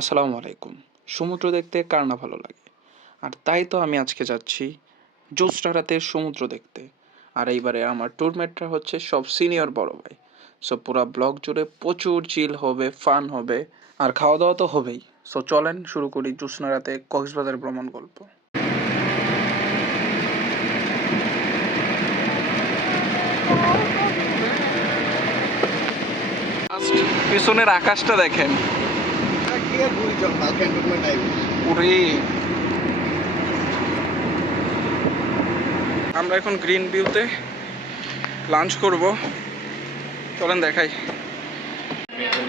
আসসালামু আলাইকুম। সমুদ্র দেখতে কার না ভালো লাগে? আর তাই তো আমি আজকে যাচ্ছি জ্যোৎস্না রাতের সমুদ্র দেখতে। আর এইবারে আমার ট্যুরমেটরা হচ্ছে সব সিনিয়র বড় ভাই। সো পুরা ব্লগ জুড়ে প্রচুর চিল হবে, ফান হবে, আর খাওয়া দাওয়া তো হবেই। সো চলেন শুরু করি জ্যোৎস্না রাতে কক্সবাজার ভ্রমণ গল্প। পিছনের আকাশটা দেখেন। উরে, আমরা এখন গ্রিন ভিউতে লাঞ্চ করব। চলেন দেখাই।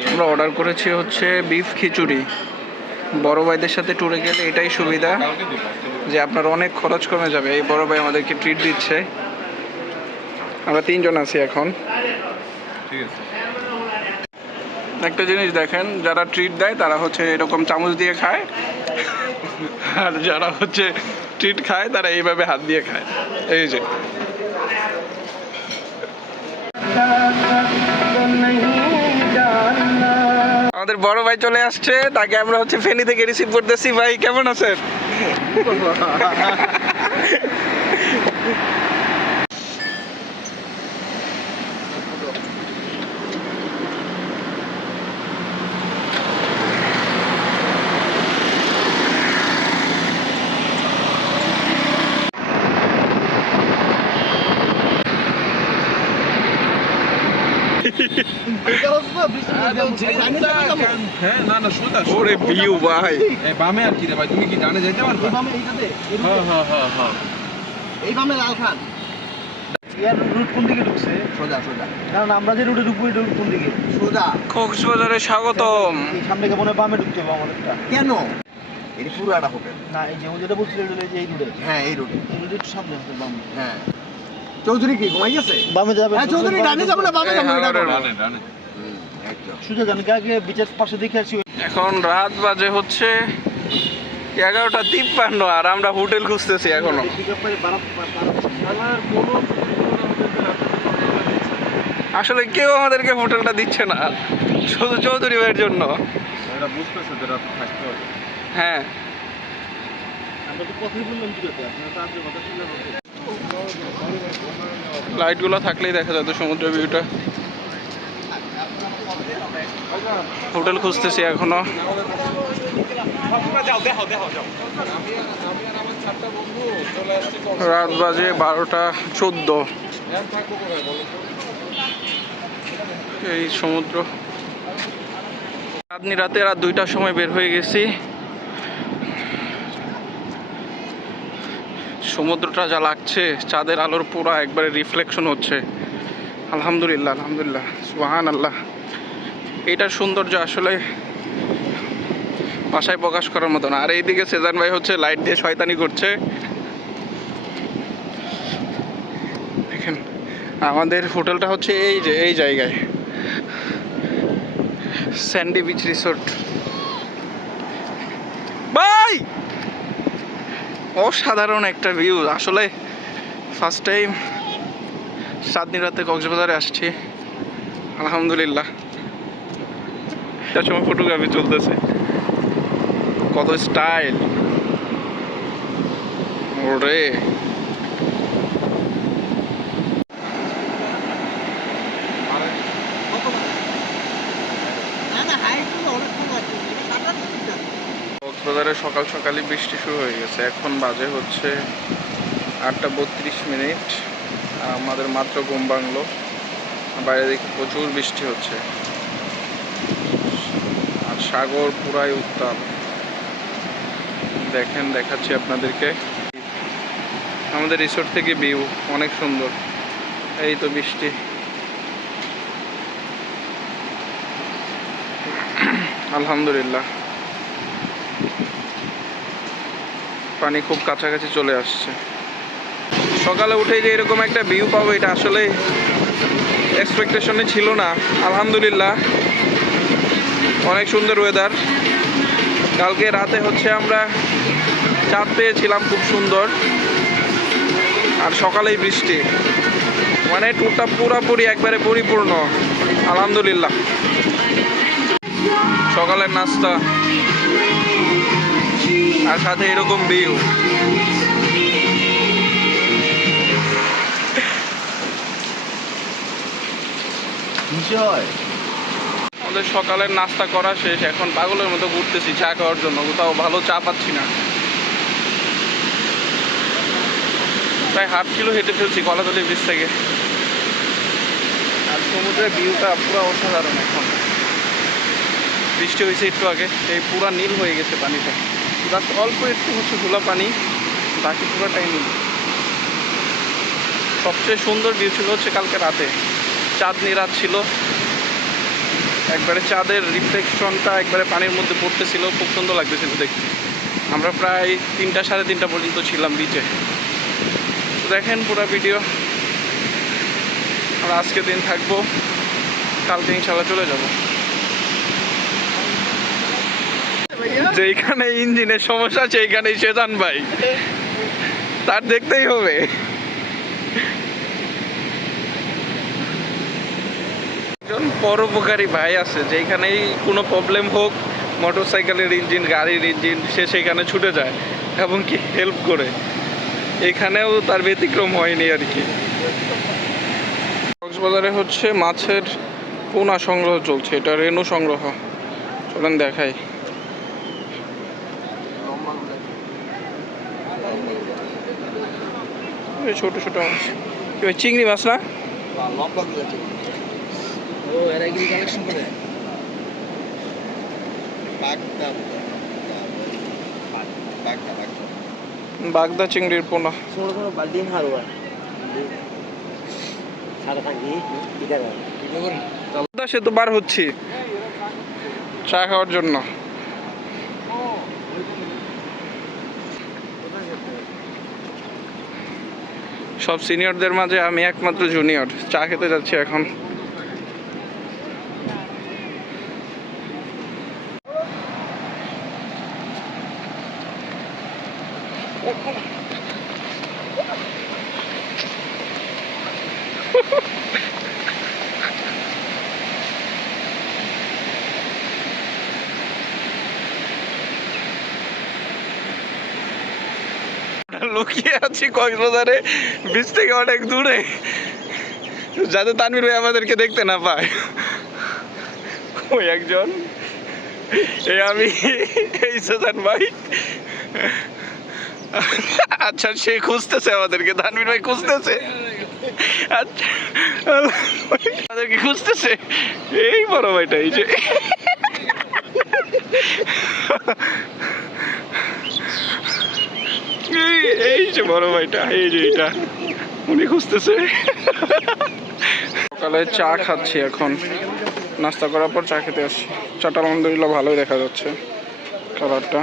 আমরা অর্ডার করেছি হচ্ছে বিফ খিচুড়ি। বড় ভাইদের সাথে ট্যুরে গেলে এটাই সুবিধা যে আপনার অনেক খরচ কমে যাবে। এই বড় ভাই আমাদেরকে ট্রিট দিচ্ছে। আমরা 3 জন আছি এখন। ঠিক আছে, একটা জিনিস দেখেন, যারা ট্রিট দেয় তারা হচ্ছে এরকম চামচ দিয়ে খায়, আর যারা হচ্ছে ট্রিট খায় তারা এইভাবে হাত দিয়ে খায়। এই যে আমাদের বড় ভাই চলে আসছে, তাকে আমরা হচ্ছে ফেনী থেকে রিসিভ করতেছি। ভাই কেমন আছেন? ওরে ভিউ ভাই, বামে আর কি রে ভাই, তুমি কি ডানে যেতে পারবে? এই বামে লাল খান ইয়ার রুট কোন দিকে ঢুকছে? সোজা সোজা, কারণ আমরা যে রুটে ঢুকবো এটা কোন দিকে? সোজা। কক্সবাজারে স্বাগতম। এই সামনে থেকে মনে হয় বামে ঢুকতে হবে আমাদেরটা। কেন? এটা পুরাটা হোটেল না, এই যে যেটা বলছিল যে এই রুটে। হ্যাঁ এই রুটে, এই রুটে একটু সামনে আছে বামে। হ্যাঁ। চৌধুরী কি ঘুমাই গেছে? বামে যাবে। হ্যাঁ চৌধুরী ডানে যাবে না বামে যাবে? ডানে। সুজা জানি আগে বিচের পাশে দেখে আসি। এখন রাত বাজে হচ্ছে 11:53 আর আমরা হোটেল খুঁজতেছি এখনো। আসলে কেউ আমাদেরকে হোটেলটা দিচ্ছে না, শুধু চৌধুরী ভাইয়ের জন্য। হ্যাঁ, লাইটগুলো থাকলেই দেখা যেত সমুদ্র ভিউটা। হোটেল খুঁজতেছি এখনো। রাত বাজে 12:14। এই সমুদ্র। চাঁদনি রাতে রাত 2টার সময় বের হয়ে গেছি। সমুদ্রটা যা লাগছে, চাঁদের আলোর পুরো একবারে রিফ্লেকশন হচ্ছে। আলহামদুলিল্লাহ, আলহামদুলিল্লাহ, সুবহানাল্লাহ। এইটার সৌন্দর্য আসলে ভাষায় প্রকাশ করার মতো না। আর এইদিকে সেজান ভাই হচ্ছে লাইট দিয়ে শয়তানি করছে। দেখেন, আমাদের হোটেলটা হচ্ছে এই যে এই জায়গায়, স্যান্ডি বিচ রিসোর্ট। ভাই অসাধারণ একটা ভিউ। আসলে ফার্স্ট টাইম চাঁদনি রাতে কক্সবাজারে আসছি। আলহামদুলিল্লাহ। তার সময় ফটোগ্রাফি চলতেছে, কত স্টাইল। ওরে কক্সবাজারে সকাল সকালই বৃষ্টি শুরু হয়ে গেছে। এখন বাজে হচ্ছে 8:32। আমাদের মাত্র ঘুম ভাঙলো। বাইরে দেখি প্রচুর বৃষ্টি হচ্ছে, আর সাগর পুরাই উত্তাল। দেখেন, দেখাচ্ছি আপনাদেরকে। আমাদের রিসোর্ট থেকে ভিউ অনেক সুন্দর। এই তো বৃষ্টি। আলহামদুলিল্লাহ, পানি খুব কাছাকাছি চলে আসছে। সকালে উঠে যে এরকম একটা ভিউ পাবো, এটা আসলে এক্সপেকটেশনে ছিল না। আলহামদুলিল্লাহ, অনেক সুন্দর ওয়েদার। কালকে রাতে হচ্ছে আমরা চাঁদ পেয়েছিলাম খুব সুন্দর, আর সকালেই বৃষ্টি। মানে ট্যুরটা পুরোপুরি একবারে পরিপূর্ণ। আলহামদুলিল্লাহ। সকালের নাস্তা আর সাথে এরকম ভিউ। বিষয় আমাদের সকালের নাস্তা করা শেষ, এখন পাগলের মতো ঘুরতেছি চা খাওয়ার জন্য, কোথাও ভালো চা পাচ্ছি না। প্রায় ½ কিলো হেঁটে ফেলছি কলাতলি বিচ থেকে। আর সমুদ্রের ভিউটা পুরো অসাধারণ। এখন বৃষ্টি হয়েছে একটু আগে, এই পুরা নীল হয়ে গেছে পানিটা, জাস্ট অল্প একটু হচ্ছে ধুলা পানি, বাকি পুরোটাই নীল। সবচেয়ে সুন্দর ভিউ ছিল হচ্ছে কালকে রাতে, চাঁদনি রাত ছিল, একবারে চাঁদের রিফ্লেকশনটা একবারে পানির মধ্যে পড়তেছিল, খুব সুন্দর লাগতেছিল দেখতে। আমরা প্রায় 3টা সাড়ে 3টা পর্যন্ত ছিলাম বিচে। দেখেন পুরো ভিডিও। আমরা আজকে দিন থাকবো, কালকে ইনশাল্লাহ চলে যাব। যেখানে ইঞ্জিনের সমস্যা সেইখানেই সেজান ভাই, তার দেখতেই হবে। একজন পরোপকারী ভাই আছে, যেখানেই কোনো প্রবলেম হোক, মোটরসাইকেলের ইঞ্জিন, গাড়ির ইঞ্জিন, সে সেখানে ছুটে যায় এবং কি হেল্প করে। এখানেও তার ব্যতিক্রম হয়নি আর কি। কক্সবাজারে হচ্ছে মাছের পোনা সংগ্রহ চলছে, এটা রেণু সংগ্রহ। চলেন দেখাই। ছোট ছোট মাছ, চিংড়ি মাছ না? লম্বা গুলো ও এরা কি কালেকশন করে বাগদা চিংড়ির পোনা। ছোট ছোট বালতি হারুয়া সাড়ে থাকি সে তো বার হচ্ছি চা খাওয়ার জন্য। সব সিনিয়রদের মাঝে আমি একমাত্র জুনিয়র, চা খেতে যাচ্ছি এখন। লুকিয়ে আছি কক্সবাজারে বিচ থেকে অনেক দূরে, যাতে তানভীর ভাই আমাদেরকে দেখতে না পায়। ওই একজন, এই আমি, এই সেজান ভাই। আচ্ছা, সে খুঁজতেছে আমাদেরকে, তানভীর ভাই খুঁজতেছে। আচ্ছা, আমাদেরকে খুঁজতেছে এই বড় ভাইটা, এই যে এই যে বড় ভাইটা, এই যে এটা উনি খুঁজতেছে। সকালে চা খাচ্ছি এখন, নাস্তা করার পর চা খেতে আসছি। চাটা আলহামদুলিল্লাহ ভালোই দেখা যাচ্ছে কালারটা।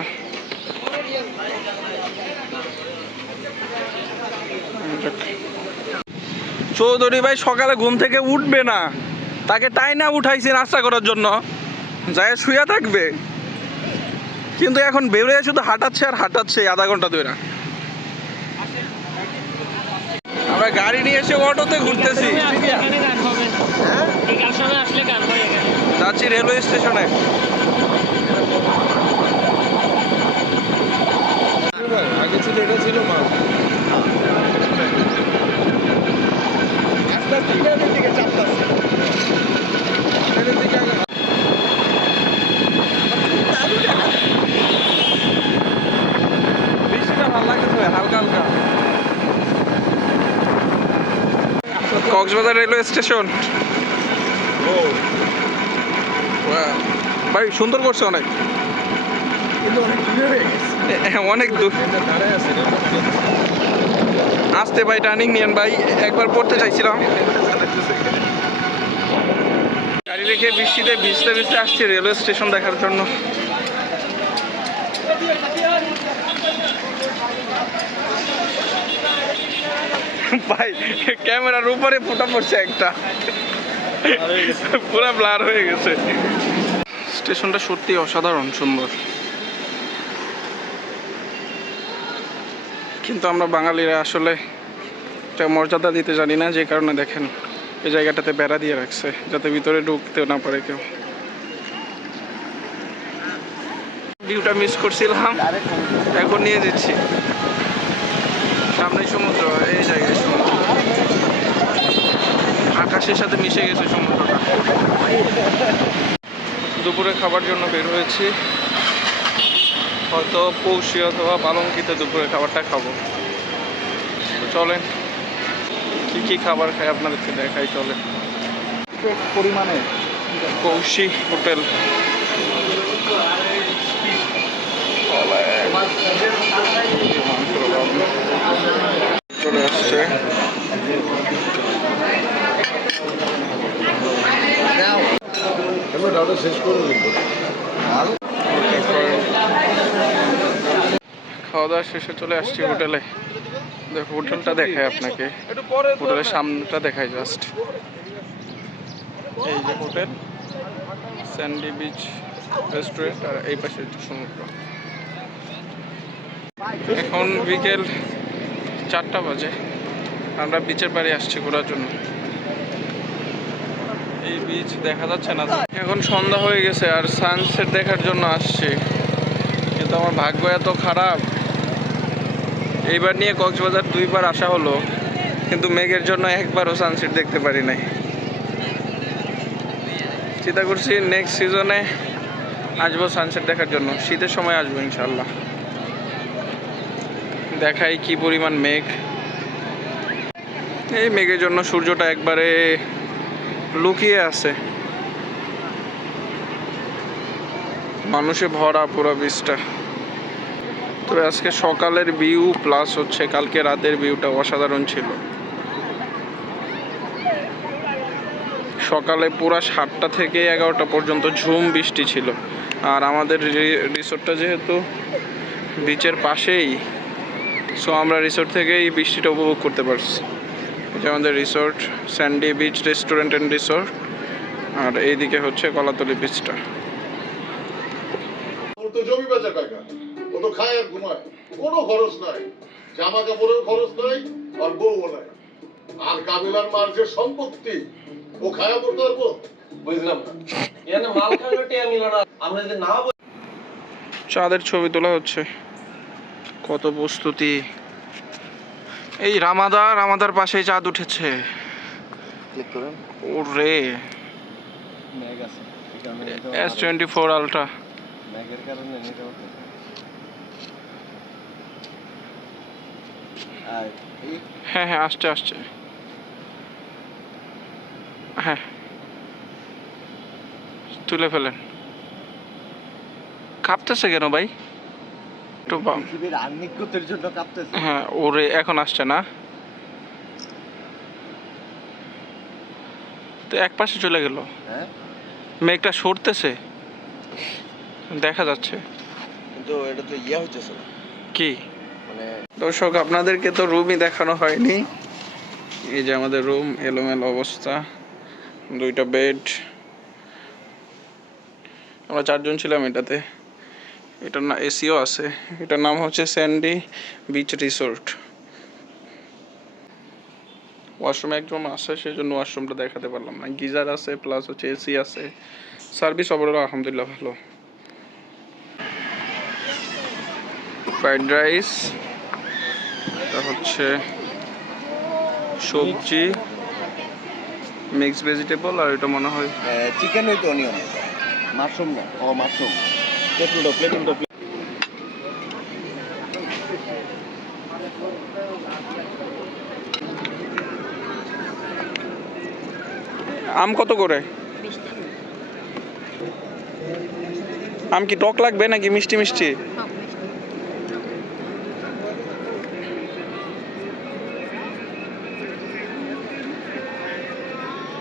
চৌধুরী ভাই সকালে ঘুম থেকে উঠবে না, তাকে টাইনা উঠাইছি নাস্তা করার জন্য, যায় শুয়ে থাকবে, কিন্তু এখন বেরোয় শুধু হাঁটাচ্ছে আর হাঁটাচ্ছে আধা ঘন্টা ধরে। আমরা গাড়ি নিয়ে এসে অটোতে ঘুরতেছি, যাচ্ছি রেলওয়ে স্টেশনে। আগে ছিল, এটা ছিল মা আস্তে আস্তে ইরানের দিকে চাপতেছে। বৃষ্টিটা ভালো লাগতেছে হালকা হালকা। Cox's Bazar railway station. ভাই সুন্দর করছে অনেক, অনেক দূর। আসতে ভাই টার্নিং নিয়েন ভাই, একবার পড়তে চাইছিলাম। গাড়ি রেখে বৃষ্টিতে ভিজতে ভিজতে আসছি রেলওয়ে স্টেশন দেখার জন্য। ভাই ক্যামেরার উপরে ফোটা পড়ছে একটা, পুরো ব্লার হয়ে গেছে। স্টেশনটা সত্যি অসাধারণ সুন্দর, কিন্তু আমরা বাঙালিরা আসলে এটা মর্যাদা দিতে জানি না, যে কারণে দেখেন এই জায়গাটাতে বেড়া দিয়ে রাখছে যাতে ভিতরে ঢুকতে না পারে কেউ। ভিউটা মিস করছিলাম, এখন নিয়ে দিচ্ছি। সামনে সমুদ্র, এই জায়গায় সমুদ্র, আকাশের সাথে মিশে গেছে সমুদ্রটা। দুপুরে খাবার জন্য বের হয়েছি, হয়তো পৌষি অথবা পালঙ্কিতে দুপুরে খাবারটা খাবো। তো চলেন কি কি খাবার খাই আপনাদেরকে দেখাই। চলেন, পরিমাণে পৌষি হোটেল, চলে আসছে। শেষ করে খাওয়া দাওয়া শেষে চলে আসছি হোটেলে। দেখো হোটেলটা দেখায় আপনাকে, হোটেলের সামনেটা দেখায় জাস্ট। এই যে হোটেল স্যান্ডি বিচ রেস্টুরেন্ট, আর এই পাশে হচ্ছে সমুদ্র। এখন বিকেল 4টা বাজে, আমরা বিচের বাড়ি আসছি ঘোরার জন্য। এই বিচ দেখা যাচ্ছে না, এখন সন্ধ্যা হয়ে গেছে আর সানসেট দেখার জন্য আসছি, কিন্তু আমার ভাগ্য এত খারাপ। এইবার নিয়ে কক্সবাজার 2বার আসা হলো, কিন্তু মেঘের জন্য একবারও সানসেট দেখতে পারি নাই। চিন্তা করছি নেক্সট সিজনে আসবো সানসেট দেখার জন্য, শীতের সময় আসবো ইনশাল্লাহ। দেখাই কি পরিমাণ মেঘ, এই মেঘের জন্য সূর্যটা একবারে লুকিয়ে আছে, মানুষে ভরা পুরো বিচটা। তবে আজকে সকালের ভিউ প্লাস হচ্ছে কালকে রাতের ভিউটা অসাধারণ ছিল। সকালে পুরা 7টা থেকে 11টা পর্যন্ত ঝুম বৃষ্টি ছিল, আর আমাদের রিসোর্টটা যেহেতু বিচের পাশেই, সো আমরা রিসোর্ট থেকেই বৃষ্টিটা উপভোগ করতে পারছি। এটা আমাদের resort sandy beach restaurant and resort, আর এইদিকে হচ্ছে কলাতলি বিচটা। ওর তো জমি বেচা টাকা, ও তো খায় আর ঘুমায়, কোনো খরচ নাই, জামা কাপড়ের খরচ নাই, আর বউও নাই। আর কাবিলার মার যে সম্পত্তি, ও খায়া পড়তে পারবো? বুঝলাম না, এখানে মাল খাওয়ার টিয়া মিলো না। আমরা যদি না চাঁদের ছবি তোলা হচ্ছে, কত প্রস্তুতি। এই রামাদার পাশেই চাঁদ উঠেছে। ক্লিক করুন। ওরে মেঘ আছে, S24 আলট্রা। মেঘের কারণে নেটওয়ার্ক আর হ্যাঁ হ্যাঁ আসছে আসছে, হ্যাঁ তুলে ফেলেন। কাঁপতেছে কেন ভাই? একটু পৃথিবীর আগ্নিকতের জন্য কাঁপতেছে। হ্যাঁ ওরে এখন আসছে না তো, এক পাশে চলে গেল। হ্যাঁ মেঘটা সরতেছে, দেখা যাচ্ছে, কিন্তু এটা তো ইয়া হইতেছে না কি মানে। দর্শক আপনাদেরকে তো রুমই দেখানো হয়নি। এই যে আমাদের রুম, এলোমেলো অবস্থা, 2টা বেড, আমরা 4 জন ছিলাম এটাতে। এটার না এসিও আছে। এটার নাম হচ্ছে স্যান্ডি বিচ রিসোর্ট। ওয়াশরুমে একজন আছে, সেই জন্য ওয়াশরুমটা দেখাতে পারলাম না। গিজার আছে প্লাস হচ্ছে এসি আছে, সার্ভিস ওভারঅল আলহামদুলিল্লাহ ভালো। ফ্রাইড রাইস, এটা হচ্ছে সবজি, মিক্স ভেজিটেবল, আর এটা মনে হয় চিকেন উইথ অনিয়ন, মাশরুম না, ও মাশরুম। প্লেট আম কত করে? আম কি টক লাগবে নাকি মিষ্টি মিষ্টি?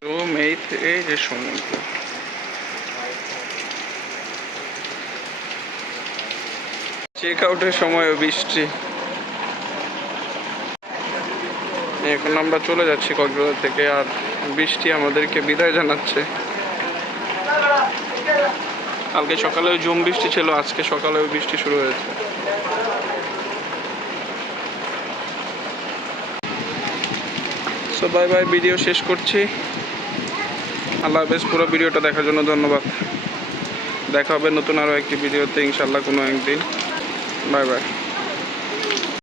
রুম এই যে সমুদ্র, চেক আউটের সময় বৃষ্টি। এখন আমরা চলে যাচ্ছি কক্সবাজার থেকে, আর বৃষ্টি আমাদেরকে বিদায় জানাচ্ছে। কালকে সকালেও ঝুম বৃষ্টি ছিল, আজকে সকালেও বৃষ্টি শুরু হয়েছে। সো বাই বাই, ভিডিও শেষ করছি। আল্লাহ হাফেজ। পুরো ভিডিওটা দেখার জন্য ধন্যবাদ। দেখা হবে নতুন আরও একটি ভিডিওতে ইনশাল্লাহ কোনো একদিন। Bye bye.